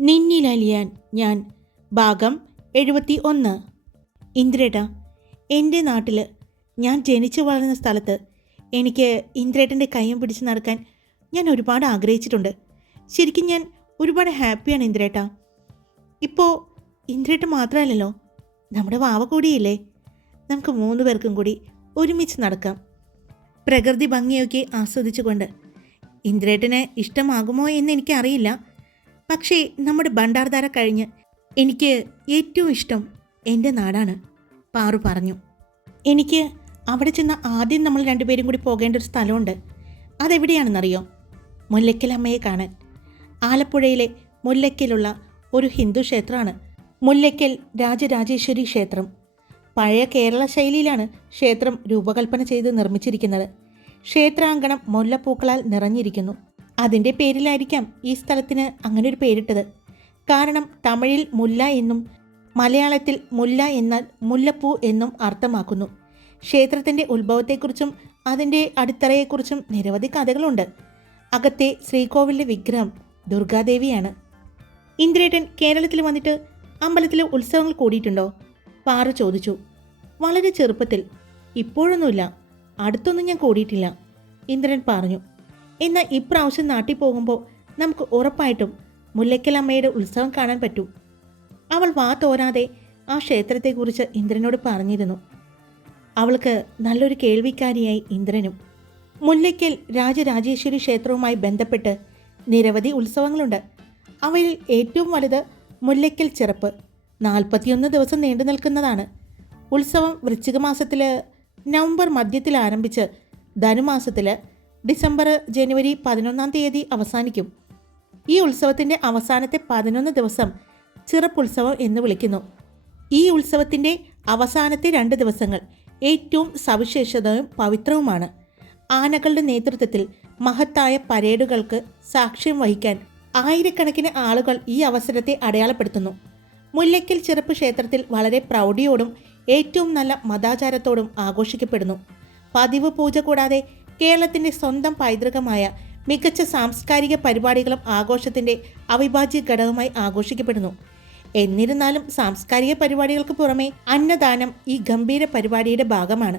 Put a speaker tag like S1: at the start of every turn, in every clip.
S1: നിന്നിലലിയാൻ ഞാൻ. ഭാഗം എഴുപത്തി ഒന്ന് ഇന്ദ്രേട്ട എന്റെ നാട്ടിൽ ഞാൻ ജനിച്ചു വളർന്ന സ്ഥലത്ത് എനിക്ക് ഇന്ദ്രേട്ടന്റെ കയ്യും പിടിച്ച് നടക്കാൻ ഞാൻ ഒരുപാട് ആഗ്രഹിച്ചിട്ടുണ്ട്. ശരിക്കും ഞാൻ ഒരുപാട് ഹാപ്പിയാണ് ഇന്ദ്രേട്ട. ഇപ്പോൾ ഇന്ദ്രേട്ട മാത്രമല്ലല്ലോ നമ്മുടെ വാവ കൂടിയില്ലേ? നമുക്ക് മൂന്ന് പേർക്കും കൂടി ഒരുമിച്ച് നടക്കാം. പ്രകൃതി ഭംഗിയൊക്കെ ആസ്വദിച്ചുകൊണ്ട് ഇന്ദ്രേട്ടന് ഇഷ്ടമാകുമോ എന്ന് എനിക്കറിയില്ല. പക്ഷേ നമ്മുടെ ഭണ്ഡാർധാര കഴിഞ്ഞ് എനിക്ക് ഏറ്റവും ഇഷ്ടം എന്റെ നാടാണ് പാറു പറഞ്ഞു. എനിക്ക് അവിടെ ചെന്ന ആദ്യം നമ്മൾ രണ്ടുപേരും കൂടി പോകേണ്ട ഒരു സ്ഥലമുണ്ട്. അതെവിടെയാണെന്നറിയോ? മുല്ലയ്ക്കലമ്മയെ കാണാൻ. ആലപ്പുഴയിലെ മുല്ലയ്ക്കലുള്ള ഒരു ഹിന്ദു ക്ഷേത്രമാണ് മുല്ലയ്ക്കൽ രാജരാജേശ്വരി ക്ഷേത്രം. പഴയ കേരള ശൈലിയിലാണ് ക്ഷേത്രം രൂപകൽപ്പന ചെയ്ത് നിർമ്മിച്ചിരിക്കുന്നത്. ക്ഷേത്രാങ്കണം മുല്ലപ്പൂക്കളാൽ നിറഞ്ഞിരിക്കുന്നു. അതിന്റെ പേരിലായിരിക്കാം ഈ സ്ഥലത്തിന് അങ്ങനെ ഒരു പേരിട്ടത്. കാരണം തമിഴിൽ മുല്ല എന്നും മലയാളത്തിൽ മുല്ല എന്നാൽ മുല്ലപ്പൂ എന്നും അർത്ഥമാക്കുന്നു. ക്ഷേത്രത്തിന്റെ ഉത്ഭവത്തെക്കുറിച്ചും അതിന്റെ അടിത്തറയെക്കുറിച്ചും നിരവധി കഥകളുണ്ട്. അകത്തെ ശ്രീകോവിലിന്റെ വിഗ്രഹം ദുർഗാദേവിയാണ്. ഇന്ദ്രേട്ടൻ കേരളത്തിൽ വന്നിട്ട് അമ്പലത്തിലെ ഉത്സവങ്ങൾ കൂടിയിട്ടുണ്ടോ? പാറു ചോദിച്ചു. വളരെ ചെറുപ്പത്തിൽ. ഇപ്പോഴൊന്നുമില്ല. അടുത്തൊന്നും ഞാൻ കൂടിയിട്ടില്ല. ഇന്ദ്രൻ പറഞ്ഞു. എന്നാൽ ഇപ്രാവശ്യം നാട്ടിൽ പോകുമ്പോൾ നമുക്ക് ഉറപ്പായിട്ടും മുല്ലയ്ക്കൽ അമ്മയുടെ ഉത്സവം കാണാൻ പറ്റും. അവൾ വാ തോരാതെ ആ ക്ഷേത്രത്തെക്കുറിച്ച് ഇന്ദ്രനോട് പറഞ്ഞിരുന്നു. അവൾക്ക് നല്ലൊരു കേൾവിക്കാരിയായി ഇന്ദ്രനും. മുല്ലയ്ക്കൽ രാജരാജേശ്വരി ക്ഷേത്രവുമായി ബന്ധപ്പെട്ട് നിരവധി ഉത്സവങ്ങളുണ്ട്. അവയിൽ ഏറ്റവും വലുത് മുല്ലയ്ക്കൽ ചെറുപ്പ്. നാൽപ്പത്തിയൊന്ന് ദിവസം നീണ്ടു നിൽക്കുന്നതാണ്. ഉത്സവം വൃശ്ചിക മാസത്തിൽ നവംബർ മധ്യത്തിൽ ആരംഭിച്ച് ധനുമാസത്തിൽ ഡിസംബർ ജനുവരി പതിനൊന്നാം തീയതി അവസാനിക്കും. ഈ ഉത്സവത്തിന്റെ അവസാനത്തെ പതിനൊന്ന് ദിവസം ചിറപ്പുത്സവം എന്ന് വിളിക്കുന്നു. ഈ ഉത്സവത്തിന്റെ അവസാനത്തെ രണ്ട് ദിവസങ്ങൾ ഏറ്റവും സവിശേഷതയും പവിത്രവുമാണ്. ആനകളുടെ നേതൃത്വത്തിൽ മഹത്തായ പരേഡുകൾക്ക് സാക്ഷ്യം വഹിക്കാൻ ആയിരക്കണക്കിന് ആളുകൾ ഈ അവസരത്തെ അടയാളപ്പെടുത്തുന്നു. മുല്ലയ്ക്കൽ ചെറുപ്പ് ക്ഷേത്രത്തിൽ വളരെ പ്രൗഢിയോടും ഏറ്റവും നല്ല മതാചാരത്തോടും ആഘോഷിക്കപ്പെടുന്നു. പതിവ് പൂജ കൂടാതെ കേരളത്തിന്റെ സ്വന്തം പൈതൃകമായ മികച്ച സാംസ്കാരിക പരിപാടികളും ആഘോഷത്തിന്റെ അവിഭാജ്യ ഘടകമായി ആഘോഷിക്കപ്പെടുന്നു. എന്നിരുന്നാലും സാംസ്കാരിക പരിപാടികൾക്ക് പുറമെ അന്നദാനം ഈ ഗംഭീര പരിപാടിയുടെ ഭാഗമാണ്.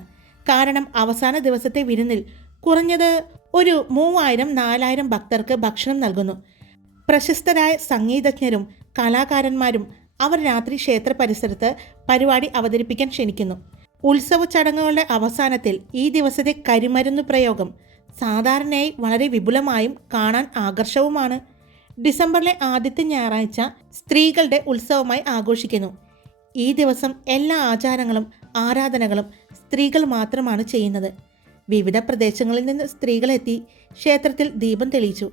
S1: കാരണം അവസാന ദിവസത്തെ വിരുന്നിൽ കുറഞ്ഞത് ഒരു മൂവായിരം നാലായിരം ഭക്തർക്ക് ഭക്ഷണം നൽകുന്നു. പ്രശസ്തരായ സംഗീതജ്ഞരും കലാകാരന്മാരും അവർ രാത്രി ക്ഷേത്ര പരിസരത്ത് പരിപാടി അവതരിപ്പിക്കാൻ ക്ഷണിക്കുന്നു. ഉത്സവ ചടങ്ങുകളുടെ അവസാനത്തിൽ ഈ ദിവസത്തെ കരിമരുന്ന് പ്രയോഗം സാധാരണയായി വളരെ വിപുലമായും കാണാൻ ആകർഷവുമാണ്. ഡിസംബറിലെ ആദ്യത്തെ ഞായറാഴ്ച സ്ത്രീകളുടെ ഉത്സവമായി ആഘോഷിക്കുന്നു. ഈ ദിവസം എല്ലാ ആചാരങ്ങളും ആരാധനകളും സ്ത്രീകൾ മാത്രമാണ് ചെയ്യുന്നത്. വിവിധ പ്രദേശങ്ങളിൽ നിന്ന് സ്ത്രീകളെത്തി ക്ഷേത്രത്തിൽ ദീപം തെളിയിച്ചു.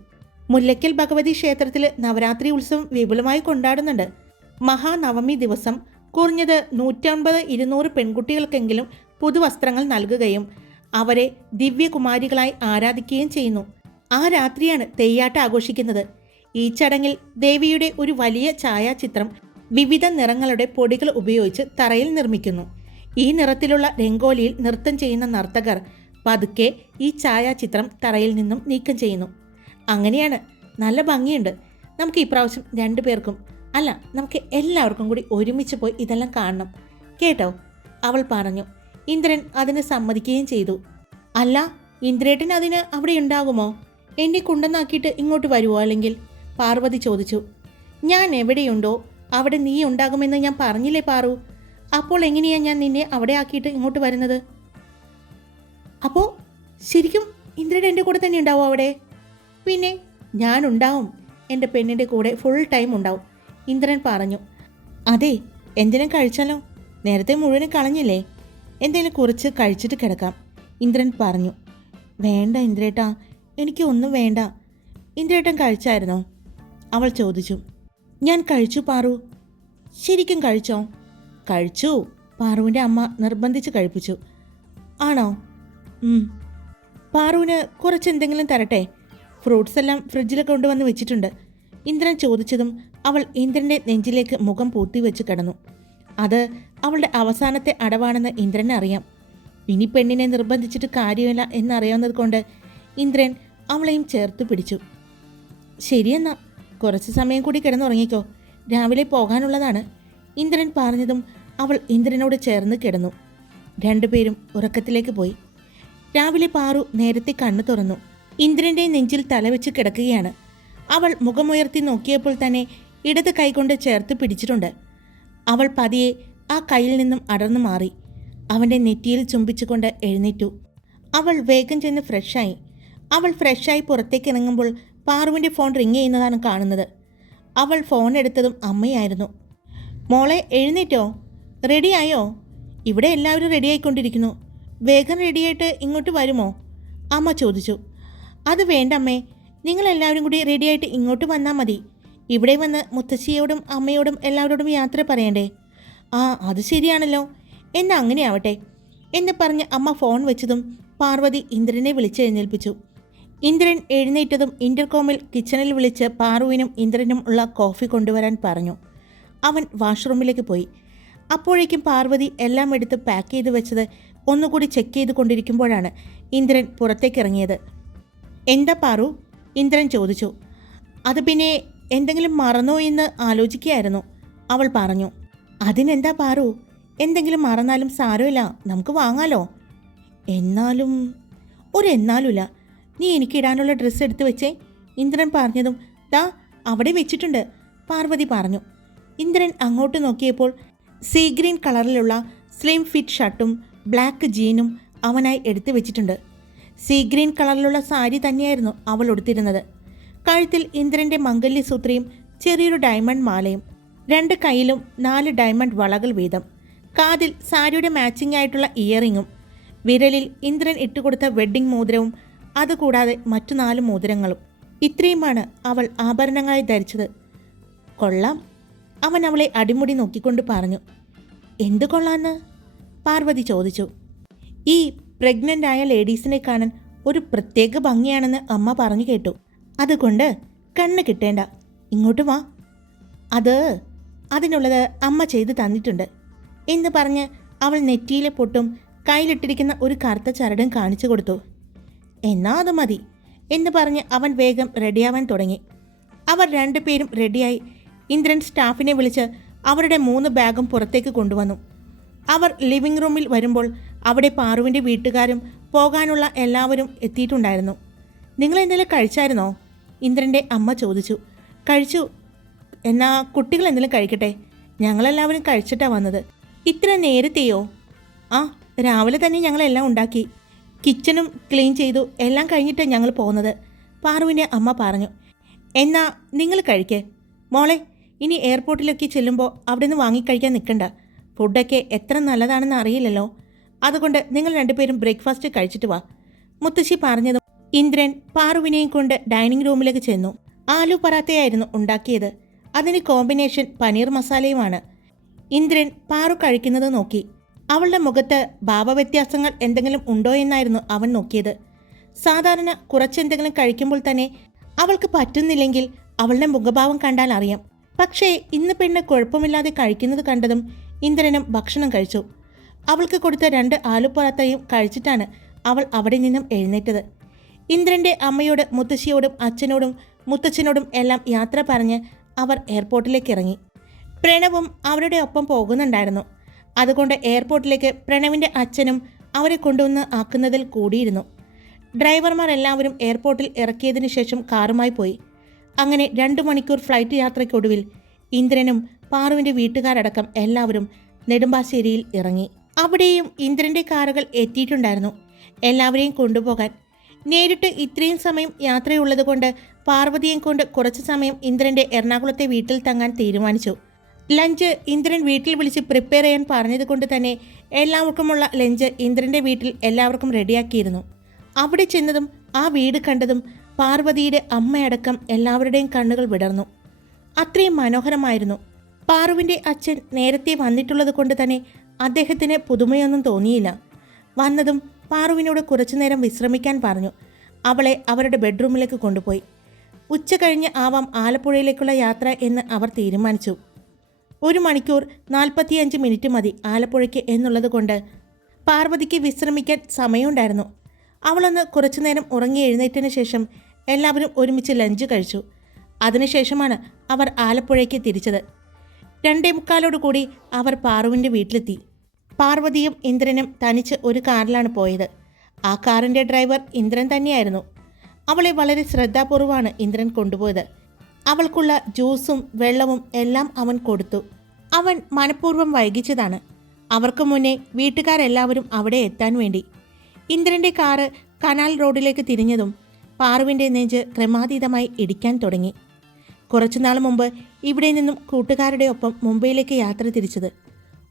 S1: മുല്ലയ്ക്കൽ ഭഗവതി ക്ഷേത്രത്തിൽ നവരാത്രി ഉത്സവം വിപുലമായി കൊണ്ടാടുന്നുണ്ട്. മഹാനവമി ദിവസം കുറഞ്ഞത് നൂറ്റമ്പത് ഇരുന്നൂറ് പെൺകുട്ടികൾക്കെങ്കിലും പുതുവസ്ത്രങ്ങൾ നൽകുകയും അവരെ ദിവ്യകുമാരികളായി ആരാധിക്കുകയും ചെയ്യുന്നു. ആ രാത്രിയാണ് തെയ്യാട്ട് ആഘോഷിക്കുന്നത്. ഈ ചടങ്ങിൽ ദേവിയുടെ ഒരു വലിയ ഛായാചിത്രം വിവിധ നിറങ്ങളുടെ പൊടികൾ ഉപയോഗിച്ച് തറയിൽ നിർമ്മിക്കുന്നു. ഈ നിറത്തിലുള്ള രംഗോലിയിൽ നൃത്തം ചെയ്യുന്ന നർത്തകർ പതുക്കെ ഈ ഛായാചിത്രം തറയിൽ നിന്നും നീക്കം ചെയ്യുന്നു. അങ്ങനെയാണ്. നല്ല ഭംഗിയുണ്ട്. നമുക്ക് ഇപ്രാവശ്യം രണ്ടു പേർക്കും അല്ല നമുക്ക് എല്ലാവർക്കും കൂടി ഒരുമിച്ച് പോയി ഇതെല്ലാം കാണണം. കേട്ടോ? അവൾ പറഞ്ഞു. ഇന്ദ്രൻ അതിന് സമ്മതിക്കുകയും ചെയ്തു. അല്ല ഇന്ദ്രേട്ടൻ അതിന് അവിടെ ഉണ്ടാകുമോ? എന്നെ കുണ്ടെന്നാക്കിയിട്ട് ഇങ്ങോട്ട് വരുമോ അല്ലെങ്കിൽ? പാർവതി ചോദിച്ചു. ഞാൻ എവിടെയുണ്ടോ? അവിടെ നീ ഉണ്ടാകുമെന്ന് ഞാൻ പറഞ്ഞില്ലേ പാറു? അപ്പോൾ എങ്ങനെയാ ഞാൻ നിന്നെ അവിടെ ആക്കിയിട്ട് ഇങ്ങോട്ട് വരുന്നത്? അപ്പോൾ ശരിക്കും ഇന്ദ്രൻ എന്റെ കൂടെ തന്നെ ഉണ്ടാവും അവിടെ? പിന്നെ ഞാനുണ്ടാവും എന്റെ പെണ്ണിന്റെ കൂടെ ഫുൾ ടൈം ഉണ്ടാവും. ഇന്ദ്രൻ പറഞ്ഞു അതെ എന്തിനും കഴിച്ചാലോ നേരത്തെ മുഴുവനും കളഞ്ഞില്ലേ? എന്തെങ്കിലും കുറച്ച് കഴിച്ചിട്ട് കിടക്കാം ഇന്ദ്രൻ പറഞ്ഞു. വേണ്ട ഇന്ദ്രേട്ടാ എനിക്ക് ഒന്നും വേണ്ട. ഇന്ദ്രേട്ടൻ കഴിച്ചായിരുന്നോ? അവൾ ചോദിച്ചു. ഞാൻ കഴിച്ചു പാറു. ശരിക്കും കഴിച്ചോ? കഴിച്ചു പാറുവിന്റെ അമ്മ നിർബന്ധിച്ച് കഴിപ്പിച്ചു. ആണോ. പാറുവിന് കുറച്ച് എന്തെങ്കിലും തരട്ടെ? ഫ്രൂട്ട്സ് എല്ലാം ഫ്രിഡ്ജിൽ കൊണ്ടുവന്ന് വെച്ചിട്ടുണ്ട്. ഇന്ദ്രൻ ചോദിച്ചതും അവൾ ഇന്ദ്രന്റെ നെഞ്ചിലേക്ക് മുഖം പൂത്തി വെച്ച് കിടന്നു. അത് അവളുടെ അവസാനത്തെ അടവാണെന്ന് ഇന്ദ്രൻ അറിയാം. ഇനി പെണ്ണിനെ നിർബന്ധിച്ചിട്ട് കാര്യമില്ല എന്നറിയാവുന്നത് കൊണ്ട് ഇന്ദ്രൻ അവളെയും ചേർത്ത് പിടിച്ചു. ശരിയെന്നാ കുറച്ച് സമയം കൂടി കിടന്നുറങ്ങിക്കോ. രാവിലെ പോകാനുള്ളതാണ്. ഇന്ദ്രൻ പറഞ്ഞതും അവൾ ഇന്ദ്രനോട് ചേർന്ന് കിടന്നു. രണ്ടുപേരും ഉറക്കത്തിലേക്ക് പോയി. രാവിലെ പാറു നേരത്തെ കണ്ണു തുറന്നു. ഇന്ദ്രന്റെ നെഞ്ചിൽ തലവെച്ച് കിടക്കുകയാണ്. അവൾ മുഖമുയർത്തി നോക്കിയപ്പോൾ തന്നെ ഇടത് കൈകൊണ്ട് ചേർത്ത് പിടിച്ചിട്ടുണ്ട്. അവൾ പതിയെ ആ കയ്യിൽ നിന്നും അടർന്നു മാറി. അവന്റെ നെറ്റിയിൽ ചുംബിച്ചുകൊണ്ട് എഴുന്നേറ്റു. അവൾ വേഗം ചെന്ന് ഫ്രഷായി. അവൾ ഫ്രഷായി പുറത്തേക്ക് ഇറങ്ങുമ്പോൾ പാറുവിന്റെ ഫോൺ റിങ് ചെയ്യുന്നതാണ് കാണുന്നത്. അവൾ ഫോൺ എടുത്തതും അമ്മയായിരുന്നു. മോളെ എഴുന്നേറ്റോ? റെഡിയായോ ഇവിടെ എല്ലാവരും റെഡിയായിക്കൊണ്ടിരിക്കുന്നു വേഗം റെഡിയായിട്ട് ഇങ്ങോട്ട് വരുമോ? അമ്മ ചോദിച്ചു. അത് വേണ്ടമ്മേ നിങ്ങളെല്ലാവരും കൂടി റെഡിയായിട്ട് ഇങ്ങോട്ട് വന്നാൽ മതി. ഇവിടെ വന്ന് മുത്തശ്ശിയോടും അമ്മയോടും എല്ലാവരോടും യാത്ര പറയണ്ടേ? ആ അത് ശരിയാണല്ലോ. എന്നാ അങ്ങനെയാവട്ടെ എന്ന് പറഞ്ഞ് അമ്മ ഫോൺ വെച്ചതും പാർവതി ഇന്ദ്രനെ വിളിച്ചെഴുന്നേൽപ്പിച്ചു ഇന്ദ്രൻ എഴുന്നേറ്റതും ഇന്റർകോമിൽ കിച്ചണിൽ വിളിച്ച് പാറുവിനും ഇന്ദ്രനും ഉള്ള കോഫി കൊണ്ടുവരാൻ പറഞ്ഞു. അവൻ വാഷ്റൂമിലേക്ക് പോയി. അപ്പോഴേക്കും പാർവതി എല്ലാം എടുത്ത് പാക്ക് ചെയ്ത് വെച്ചത് ഒന്നുകൂടി ചെക്ക് ചെയ്ത് കൊണ്ടിരിക്കുമ്പോഴാണ് ഇന്ദ്രൻ പുറത്തേക്കിറങ്ങിയത് എന്താ പാറു? ഇന്ദ്രൻ ചോദിച്ചു. അത് പിന്നെ എന്തെങ്കിലും മറന്നോ എന്ന് ആലോചിക്കുകയായിരുന്നു. അവൾ പറഞ്ഞു അതിനെന്താ പാറു? എന്തെങ്കിലും മറന്നാലും സാരമില്ല നമുക്ക് വാങ്ങാലോ? എന്നാലും ഒരു എന്നാലുമില്ല. നീ എനിക്കിടാനുള്ള ഡ്രസ്സ് എടുത്ത് വെച്ചേ. ഇന്ദ്രൻ പറഞ്ഞതും ദാ അവിടെ വെച്ചിട്ടുണ്ട്. പാർവതി പറഞ്ഞു. ഇന്ദ്രൻ അങ്ങോട്ട് നോക്കിയപ്പോൾ സീ ഗ്രീൻ കളറിലുള്ള സ്ലിം ഫിറ്റ് ഷർട്ടും ബ്ലാക്ക് ജീനും അവനായി എടുത്തു വെച്ചിട്ടുണ്ട്. സീ ഗ്രീൻ കളറിലുള്ള സാരി തന്നെയായിരുന്നു അവൾ ഉടുത്തിരുന്നത്. കഴുത്തിൽ ഇന്ദ്രന്റെ മംഗല്യസൂത്രയും ചെറിയൊരു ഡയമണ്ട് മാലയും രണ്ട് കൈയിലും നാല് ഡയമണ്ട് വളകൾ വീതം കാതിൽ സാരിയുടെ മാച്ചിങ് ആയിട്ടുള്ള ഇയറിങ്ങും വിരലിൽ ഇന്ദ്രൻ ഇട്ടുകൊടുത്ത വെഡ്ഡിംഗ് മോതിരവും അതുകൂടാതെ മറ്റു നാല് മോതിരങ്ങളും. ഇത്രയുമാണ് അവൾ ആഭരണങ്ങളായി ധരിച്ചത്. കൊള്ളാം. അവൻ അവളെ അടിമുടി നോക്കിക്കൊണ്ട് പറഞ്ഞു. എന്ത് കൊള്ളാന്ന്? പാർവതി ചോദിച്ചു. ഈ പ്രഗ്നന്റ് ആയ ലേഡീസിനെ കാണാൻ ഒരു പ്രത്യേക ഭംഗിയാണെന്ന് അമ്മ പറഞ്ഞു കേട്ടു. അതുകൊണ്ട് കണ്ണ് കിട്ടേണ്ട. ഇങ്ങോട്ട് വാ. അത് അതിനുള്ളത് അമ്മ ചെയ്ത് തന്നിട്ടുണ്ട്. എന്ന് പറഞ്ഞ് അവൾ നെറ്റിയിലെ പൊട്ടും കയ്യിലിട്ടിരിക്കുന്ന ഒരു കറുത്ത ചരടും കാണിച്ചു കൊടുത്തു. എന്നാ അത് മതി എന്ന് പറഞ്ഞ് അവൻ വേഗം റെഡിയാവാൻ തുടങ്ങി. അവർ രണ്ടുപേരും റെഡിയായി ഇന്ദ്രൻ സ്റ്റാഫിനെ വിളിച്ച് അവരുടെ മൂന്ന് ബാഗും പുറത്തേക്ക് കൊണ്ടുവന്നു. അവർ ലിവിംഗ് റൂമിൽ വരുമ്പോൾ അവിടെ പാറുവിന്റെ വീട്ടുകാരും പോകാനുള്ള എല്ലാവരും എത്തിയിട്ടുണ്ടായിരുന്നു. നിങ്ങൾ എന്തെങ്കിലും കഴിച്ചായിരുന്നോ? ഇന്ദ്രന്റെ അമ്മ ചോദിച്ചു കഴിച്ചു. എന്നാ കുട്ടികൾ എന്തെങ്കിലും കഴിക്കട്ടെ? ഞങ്ങളെല്ലാവരും കഴിച്ചിട്ടാണ് വന്നത്. ഇത്ര നേരത്തെയോ? ആ രാവിലെ തന്നെ ഞങ്ങളെല്ലാം ഉണ്ടാക്കി. കിച്ചണും ക്ലീൻ ചെയ്തു. എല്ലാം കഴിഞ്ഞിട്ടാണ് ഞങ്ങൾ പോകുന്നത്. പാറുവിന്റെ അമ്മ പറഞ്ഞു എന്നാ നിങ്ങൾ കഴിക്കേ. മോളെ ഇനി എയർപോർട്ടിലൊക്കെ ചെല്ലുമ്പോൾ അവിടെ നിന്ന് വാങ്ങിക്കഴിക്കാൻ നിൽക്കണ്ട. ഫുഡൊക്കെ എത്ര നല്ലതാണെന്ന് അറിയില്ലല്ലോ. അതുകൊണ്ട് നിങ്ങൾ രണ്ടുപേരും ബ്രേക്ക്ഫാസ്റ്റ് കഴിച്ചിട്ട് വാ. മുത്തശ്ശി പറഞ്ഞതും ഇന്ദ്രൻ പാറുവിനെയും കൊണ്ട് ഡൈനിങ് റൂമിലേക്ക് ചെന്നു. ആലു പറാത്തയായിരുന്നു ഉണ്ടാക്കിയത്. അതിന് കോമ്പിനേഷൻ പനീർ മസാലയുമാണ്. ഇന്ദ്രൻ പാറു കഴിക്കുന്നത് നോക്കി. അവളുടെ മുഖത്ത് ഭാവവ്യത്യാസങ്ങൾ എന്തെങ്കിലും ഉണ്ടോ എന്നായിരുന്നു അവൻ നോക്കിയത്. സാധാരണ കുറച്ചെന്തെങ്കിലും കഴിക്കുമ്പോൾ തന്നെ അവൾക്ക് പറ്റുന്നില്ലെങ്കിൽ അവളുടെ മുഖഭാവം കണ്ടാൽ അറിയാം. പക്ഷേ ഇന്ന് പെണ്ണ് കുഴപ്പമില്ലാതെ കഴിക്കുന്നത് കണ്ടതും ഇന്ദ്രനും ഭക്ഷണം കഴിച്ചു. അവൾക്ക് കൊടുത്ത രണ്ട് ആലുപൊറത്തയും കഴിച്ചിട്ടാണ് അവൾ അവിടെ നിന്നും എഴുന്നേറ്റത്. ഇന്ദ്രന്റെ അമ്മയോട് മുത്തശ്ശിയോടും അച്ഛനോടും മുത്തച്ഛനോടും എല്ലാം യാത്ര പറഞ്ഞ് അവർ എയർപോർട്ടിലേക്ക് ഇറങ്ങി. പ്രണവും അവരുടെ ഒപ്പം പോകുന്നുണ്ടായിരുന്നു. അതുകൊണ്ട് എയർപോർട്ടിലേക്ക് പ്രണവിന്റെ അച്ഛനും അവരെ കൊണ്ടുവന്ന് ആക്കുന്നതിൽ കൂടിയിരുന്നു. ഡ്രൈവർമാർ എല്ലാവരും എയർപോർട്ടിൽ ഇറക്കിയതിനു ശേഷം കാറുമായി പോയി. അങ്ങനെ രണ്ടു മണിക്കൂർ ഫ്ലൈറ്റ് യാത്രയ്ക്കൊടുവിൽ ഇന്ദ്രനും പാറുവിന്റെ വീട്ടുകാരടക്കം എല്ലാവരും നെടുമ്പാശ്ശേരിയിൽ ഇറങ്ങി. അവിടെയും ഇന്ദ്രന്റെ കാറുകൾ എത്തിയിട്ടുണ്ടായിരുന്നു. എല്ലാവരെയും കൊണ്ടുപോകാൻ നേരിട്ട് ഇത്രയും സമയം യാത്രയുള്ളതുകൊണ്ട് പാർവതിയെ കൊണ്ട് കുറച്ചു സമയം ഇന്ദ്രന്റെ എറണാകുളത്തെ വീട്ടിൽ തങ്ങാൻ തീരുമാനിച്ചു. ലഞ്ച് ഇന്ദ്രൻ വീട്ടിൽ വിളിച്ച് പ്രിപ്പയർ ചെയ്യാൻ പറഞ്ഞതുകൊണ്ട് തന്നെ എല്ലാവർക്കുമുള്ള ലഞ്ച് ഇന്ദ്രന്റെ വീട്ടിൽ എല്ലാവർക്കും റെഡിയാക്കിയിരുന്നു. അവിടെ ചെന്നതും ആ വീട് കണ്ടതും പാർവതിയുടെ അമ്മയടക്കം എല്ലാവരുടെയും കണ്ണുകൾ വിടർന്നു. അത്രയും മനോഹരമായിരുന്നു. പാറുവിന്റെ അച്ഛൻ നേരത്തെ വന്നിട്ടുള്ളത് കൊണ്ട് തന്നെ അദ്ദേഹത്തിന് പുതുമയൊന്നും തോന്നിയില്ല. വന്നതും പാറുവിനോട് കുറച്ചുനേരം വിശ്രമിക്കാൻ പറഞ്ഞു. അവളെ അവരുടെ ബെഡ്റൂമിലേക്ക് കൊണ്ടുപോയി. ഉച്ച കഴിഞ്ഞ് ആവാം ആലപ്പുഴയിലേക്കുള്ള യാത്ര എന്ന് അവർ തീരുമാനിച്ചു. ഒരു മണിക്കൂർ നാൽപ്പത്തിയഞ്ച് മിനിറ്റ് മതി ആലപ്പുഴയ്ക്ക് എന്നുള്ളത് കൊണ്ട് പാർവതിക്ക് വിശ്രമിക്കാൻ സമയമുണ്ടായിരുന്നു. അവളൊന്ന് കുറച്ചുനേരം ഉറങ്ങി എഴുന്നേറ്റതിന് ശേഷം എല്ലാവരും ഒരുമിച്ച് ലഞ്ച് കഴിച്ചു. അതിനുശേഷമാണ് അവർ ആലപ്പുഴയ്ക്ക് തിരിച്ചത്. രണ്ടേ മുക്കാലോടുകൂടി അവർ പാറുവിന്റെ വീട്ടിലെത്തി. പാർവതിയും ഇന്ദ്രനും തനിച്ച് ഒരു കാറിലാണ് പോയത്. ആ കാറിന്റെ ഡ്രൈവർ ഇന്ദ്രൻ തന്നെയായിരുന്നു. അവളെ വളരെ ശ്രദ്ധാപൂർവമാണ് ഇന്ദ്രൻ കൊണ്ടുപോയത്. അവൾക്കുള്ള ജ്യൂസും വെള്ളവും എല്ലാം അവൻ കൊടുത്തു. അവൻ മനഃപൂർവം വൈകിച്ചതാണ്. അവർക്ക് മുന്നേ വീട്ടുകാരെല്ലാവരും അവിടെ എത്താൻ വേണ്ടി. ഇന്ദ്രന്റെ കാറ് കനാൽ റോഡിലേക്ക് തിരിഞ്ഞതും പാറുവിന്റെ നെഞ്ച് ക്രമാതീതമായി ഇടിക്കാൻ തുടങ്ങി. കുറച്ചുനാൾ മുമ്പ് ഇവിടെ നിന്നും കൂട്ടുകാരുടെ ഒപ്പം മുംബൈയിലേക്ക് യാത്ര തിരിച്ചത്.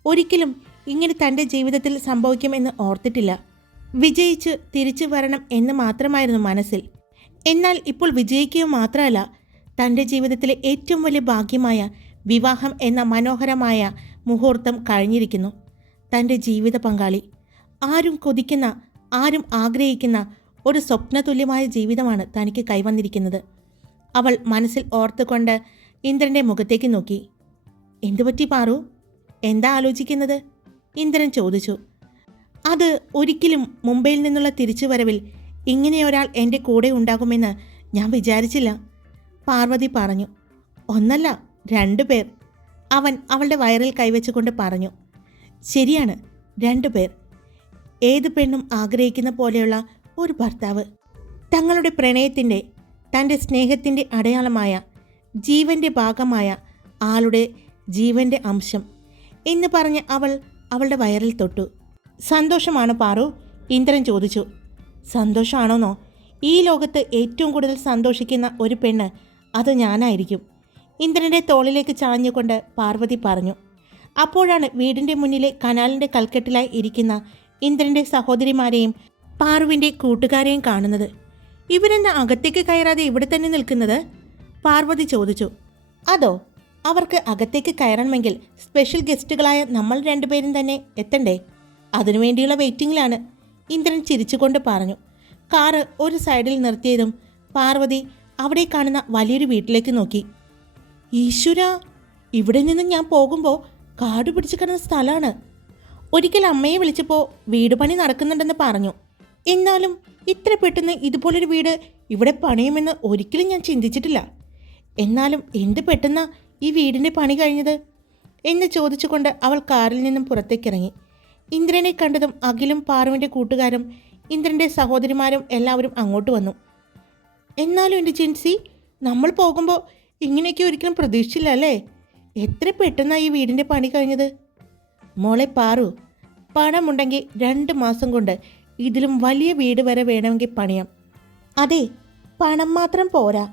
S1: ഒരിക്കലും ഇങ്ങനെ തന്റെ ജീവിതത്തിൽ സംഭവിക്കുമെന്ന് ഓർത്തിട്ടില്ല. വിജയിച്ച് തിരിച്ചു വരണം എന്ന് മാത്രമായിരുന്നു മനസ്സിൽ. എന്നാൽ ഇപ്പോൾ വിജയിക്കുക മാത്രമല്ല തന്റെ ജീവിതത്തിലെ ഏറ്റവും വലിയ ഭാഗ്യമായ വിവാഹം എന്ന മനോഹരമായ മുഹൂർത്തം കഴിഞ്ഞിരിക്കുന്നു. തന്റെ ജീവിത പങ്കാളി. ആരും കൊതിക്കുന്ന ആരും ആഗ്രഹിക്കുന്ന ഒരു സ്വപ്നതുല്യമായ ജീവിതമാണ് തനിക്ക് കൈവന്നിരിക്കുന്നത്. അവൾ മനസ്സിൽ ഓർത്തുകൊണ്ട് ഇന്ദ്രന്റെ മുഖത്തേക്ക് നോക്കി. എന്തുപറ്റി പാറു? എന്താ ആലോചിക്കുന്നത്? ഇന്ദ്രൻ ചോദിച്ചു അത് ഒരിക്കലും മുംബൈയിൽ നിന്നുള്ള തിരിച്ചുവരവിൽ ഇങ്ങനെ ഒരാൾ എന്റെ കൂടെ ഉണ്ടാകുമെന്ന് ഞാൻ വിചാരിച്ചില്ല പാർവതി പറഞ്ഞു. ഒന്നല്ല രണ്ടു പേർ അവൻ അവളുടെ വയറിൽ കൈവച്ചുകൊണ്ട് പറഞ്ഞു. ശരിയാണ് രണ്ടു പേർ. ഏത് പെണ്ണും ആഗ്രഹിക്കുന്ന പോലെയുള്ള ഒരു ഭർത്താവ്. തങ്ങളുടെ പ്രണയത്തിന്റെ തന്റെ സ്നേഹത്തിന്റെ അടയാളമായ ജീവന്റെ ഭാഗമായ ആളുടെ ജീവന്റെ അംശം എന്ന് പറഞ്ഞ് അവൾ അവളുടെ വയറിൽ തൊട്ടു. സന്തോഷമാണോ പാറു? ഇന്ദ്രൻ ചോദിച്ചു. സന്തോഷമാണോന്നോ ഈ ലോകത്ത് ഏറ്റവും കൂടുതൽ സന്തോഷിക്കുന്ന ഒരു പെണ്ണ് അത് ഞാനായിരിക്കും. ഇന്ദ്രന്റെ തോളിലേക്ക് ചാഞ്ഞുകൊണ്ട് പാർവതി പറഞ്ഞു. അപ്പോഴാണ് വീടിന്റെ മുന്നിലെ കനാലിന്റെ കൽക്കെട്ടിലായി ഇരിക്കുന്ന ഇന്ദ്രന്റെ സഹോദരിമാരെയും പാർവിന്റെ കൂട്ടുകാരെയും കാണുന്നത്. ഇവരെന്ന് അകത്തേക്ക് കയറാതെ ഇവിടെ തന്നെ നിൽക്കുന്നത്? പാർവതി ചോദിച്ചു. അതോ? അവർക്ക് അകത്തേക്ക് കയറണമെങ്കിൽ സ്പെഷ്യൽ ഗസ്റ്റുകളായ നമ്മൾ രണ്ടുപേരും തന്നെ എത്തണ്ടേ? അതിനുവേണ്ടിയുള്ള വെയിറ്റിംഗിലാണ് ഇന്ദ്രൻ ചിരിച്ചുകൊണ്ട് പറഞ്ഞു. കാറ് ഒരു സൈഡിൽ നിർത്തിയതും പാർവതി അവിടെ കാണുന്ന വലിയൊരു വീട്ടിലേക്ക് നോക്കി. ഈശ്വര ഇവിടെ നിന്ന് ഞാൻ പോകുമ്പോൾ കാട് പിടിച്ചു കിടന്ന സ്ഥലമാണ്. ഒരിക്കൽ അമ്മയെ വിളിച്ചപ്പോൾ വീട് പണി നടക്കുന്നുണ്ടെന്ന് പറഞ്ഞു. എന്നാലും ഇത്ര പെട്ടെന്ന് ഇതുപോലൊരു വീട് ഇവിടെ പണിയുമെന്ന് ഒരിക്കലും ഞാൻ ചിന്തിച്ചിട്ടില്ല. എന്നാലും എന്ത് പെട്ടെന്നാ ഈ വീടിന്റെ പണി കഴിഞ്ഞത്? എന്ന് ചോദിച്ചുകൊണ്ട് അവൾ കാറിൽ നിന്നും പുറത്തേക്കിറങ്ങി. ഇന്ദ്രനെ കണ്ടതും അഖിലും പാറുവിന്റെ കൂട്ടുകാരും ഇന്ദ്രന്റെ സഹോദരിമാരും എല്ലാവരും അങ്ങോട്ട് വന്നു. എന്നാലും എന്റെ ജിൻസി നമ്മൾ പോകുമ്പോൾ ഇങ്ങനെയൊക്കെ ഒരിക്കലും പ്രതീക്ഷിച്ചില്ല അല്ലേ? എത്ര പെട്ടെന്നാണ് ഈ വീടിന്റെ പണി കഴിഞ്ഞത്? മോളെ പാറു പണമുണ്ടെങ്കിൽ രണ്ട് മാസം കൊണ്ട് ഇതിലും വലിയ വീട് വരെ വേണമെങ്കിൽ പണിയാം. അതെ പണം മാത്രം പോരാ.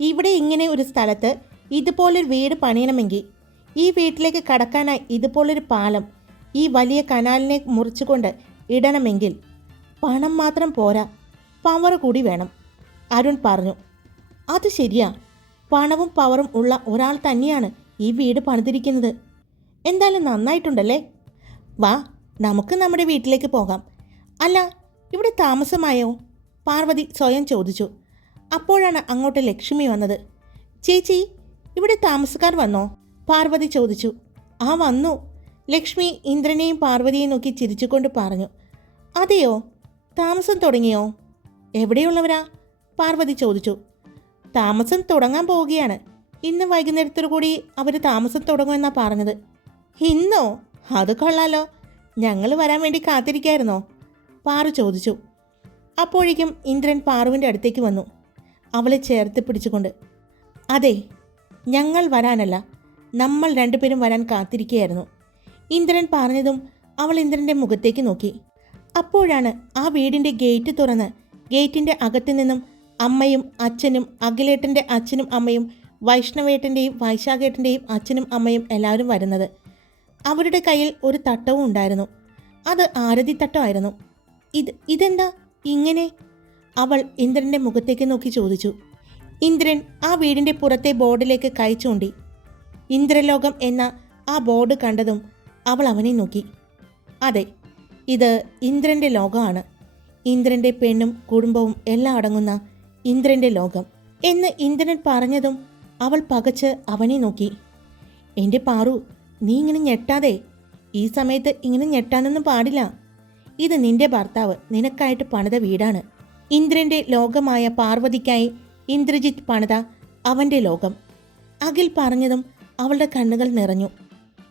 S1: ഇവിടെ ഇങ്ങനെ ഒരു സ്ഥലത്ത് ഇതുപോലൊരു വീട് പണിയണമെങ്കിൽ ഈ വീട്ടിലേക്ക് കടക്കാനായി ഇതുപോലൊരു പാലം ഈ വലിയ കനാലിനെ മുറിച്ചുകൊണ്ട് ഇടണമെങ്കിൽ പണം മാത്രം പോരാ. പവർ കൂടി വേണം. അരുൺ പറഞ്ഞു. അത് ശരിയാ. പണവും പവറും ഉള്ള ഒരാൾ തന്നെയാണ് ഈ വീട് പണിതിരിക്കുന്നത്. എന്തായാലും നന്നായിട്ടുണ്ടല്ലേ? വാ നമുക്ക് നമ്മുടെ വീട്ടിലേക്ക് പോകാം. അല്ല ഇവിടെ താമസമായോ? പാർവതി സ്വയം ചോദിച്ചു. അപ്പോഴാണ് അങ്ങോട്ട് ലക്ഷ്മി വന്നത്. ചേച്ചി ഇവിടെ താമസക്കാർ വന്നോ? പാർവതി ചോദിച്ചു. ആ വന്നു. ലക്ഷ്മി ഇന്ദ്രനെയും പാർവതിയെയും നോക്കി ചിരിച്ചുകൊണ്ട് പറഞ്ഞു. അതെയോ? താമസം തുടങ്ങിയോ? എവിടെയുള്ളവരാ? പാർവതി ചോദിച്ചു. താമസം തുടങ്ങാൻ പോവുകയാണ്. ഇന്ന് വൈകുന്നേരത്തോടു കൂടി അവർ താമസം തുടങ്ങുമെന്നാ പറഞ്ഞത്. ഇന്നോ? അത് കൊള്ളാലോ. ഞങ്ങൾ വരാൻ വേണ്ടി കാത്തിരിക്കായിരുന്നോ? പാറു ചോദിച്ചു. അപ്പോഴേക്കും ഇന്ദ്രൻ പാറുവിന്റെ അടുത്തേക്ക് വന്നു. അവളെ ചേർത്ത് പിടിച്ചുകൊണ്ട്. അതെ ഞങ്ങൾ വരാനല്ല നമ്മൾ രണ്ടുപേരും വരാൻ കാത്തിരിക്കുകയായിരുന്നു. ഇന്ദ്രൻ പറഞ്ഞതും അവൾ ഇന്ദ്രന്റെ മുഖത്തേക്ക് നോക്കി. അപ്പോഴാണ് ആ വീടിന്റെ ഗേറ്റ് തുറന്ന് ഗേറ്റിന്റെ അകത്തു നിന്നും അമ്മയും അച്ഛനും അഖിലേട്ടന്റെ അച്ഛനും അമ്മയും വൈഷ്ണവേട്ടന്റെയും വൈശാഖേട്ടന്റെയും അച്ഛനും അമ്മയും എല്ലാവരും വരുന്നത്. അവരുടെ കയ്യിൽ ഒരു തട്ടവും ഉണ്ടായിരുന്നു. അത് ആരതി തട്ടമായിരുന്നു. ഇത് ഇതെന്താ ഇങ്ങനെ? അവൾ ഇന്ദ്രന്റെ മുഖത്തേക്ക് നോക്കി ചോദിച്ചു. ഇന്ദ്രൻ ആ വീടിന്റെ പുറത്തെ ബോർഡിലേക്ക് കൈ ചൂണ്ടി. ഇന്ദ്രലോകം എന്ന ആ ബോർഡ് കണ്ടതും അവൾ അവനെ നോക്കി. അതെ ഇത് ഇന്ദ്രന്റെ ലോകമാണ്. ഇന്ദ്രന്റെ പെണ്ണും കുടുംബവും എല്ലാം അടങ്ങുന്ന ഇന്ദ്രന്റെ ലോകം എന്ന് ഇന്ദ്രൻ പറഞ്ഞതും അവൾ പകച്ച് അവനെ നോക്കി. എന്റെ പാറു നീ ഇങ്ങനെ ഞെട്ടാതെ? ഈ സമയത്ത് ഇങ്ങനെ ഞെട്ടാനൊന്നും പാടില്ല. ഇത് നിന്റെ ഭർത്താവ് നിനക്കായിട്ട് പണിത വീടാണ്. ഇന്ദ്രന്റെ ലോകമായ പാർവതിക്കായി ഇന്ദ്രജിത്ത് പണിത അവന്റെ ലോകം. അഖിൽ പറഞ്ഞതും അവളുടെ കണ്ണുകൾ നിറഞ്ഞു.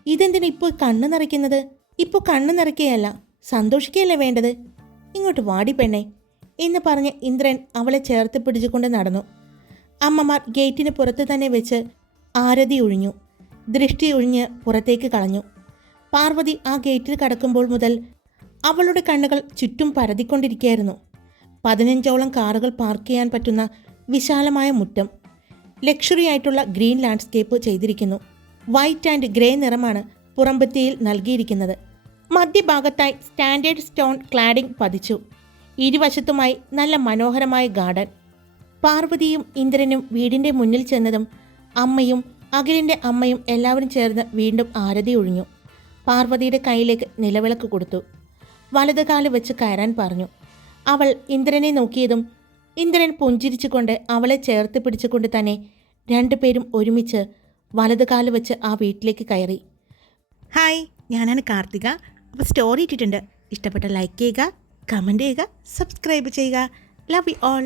S1: ഇതെന്തിനാ ഇപ്പോൾ കണ്ണു നിറയ്ക്കുന്നത്? ഇപ്പോൾ കണ്ണു നിറയ്ക്കുകയല്ല സന്തോഷിക്കുകയല്ലേ വേണ്ടത്? ഇങ്ങോട്ട് വാടി പെണ്ണെ എന്ന് പറഞ്ഞ് ഇന്ദ്രൻ അവളെ ചേർത്ത് പിടിച്ചുകൊണ്ട് നടന്നു. അമ്മമാർ ഗേറ്റിന് പുറത്ത് തന്നെ വെച്ച് ആരതി ഒഴിഞ്ഞു. ദൃഷ്ടി ഒഴിഞ്ഞ് പുറത്തേക്ക് കളഞ്ഞു. പാർവതി ആ ഗേറ്റിൽ കടക്കുമ്പോൾ മുതൽ അവളുടെ കണ്ണുകൾ ചുറ്റും പരതിക്കൊണ്ടിരിക്കുകയായിരുന്നു. പതിനഞ്ചോളം കാറുകൾ പാർക്ക് ചെയ്യാൻ പറ്റുന്ന വിശാലമായ മുറ്റം. ലക്ഷറി ആയിട്ടുള്ള ഗ്രീൻ ലാൻഡ്സ്കേപ്പ് ചെയ്തിരിക്കുന്നു. വൈറ്റ് ആൻഡ് ഗ്രേ നിറമാണ് പുറമ്പത്തിയിൽ നൽകിയിരിക്കുന്നത്. മധ്യഭാഗത്തായി സ്റ്റാൻഡേർഡ് സ്റ്റോൺ ക്ലാഡിംഗ് പതിച്ചു. ഇരുവശത്തുമായി നല്ല മനോഹരമായ ഗാർഡൻ പാർവതിയും ഇന്ദ്രനും വീടിന്റെ മുന്നിൽ ചെന്നതും അമ്മയും അഖിലിന്റെ അമ്മയും എല്ലാവരും ചേർന്ന് വീണ്ടും ആരതി ഒഴിഞ്ഞു. പാർവതിയുടെ കയ്യിലേക്ക് നിലവിളക്ക് കൊടുത്തു. വലതുകാൽ വെച്ച് കയറാൻ പറഞ്ഞു. അവൾ ഇന്ദ്രനെ നോക്കിയതും ഇന്ദ്രൻ പുഞ്ചിരിച്ചുകൊണ്ട് അവളെ ചേർത്ത് പിടിച്ചുകൊണ്ട് തന്നെ രണ്ടുപേരും ഒരുമിച്ച് വലത് കാൽ വെച്ച് ആ വീട്ടിലേക്ക് കയറി. ഹായ് ഞാനാണ് കാർത്തിക. അപ്പോൾ സ്റ്റോറി ഇട്ടിട്ടുണ്ട്. ഇഷ്ടപ്പെട്ട ലൈക്ക് ചെയ്യുക കമന്റ് ചെയ്യുക സബ്സ്ക്രൈബ് ചെയ്യുക. Love you all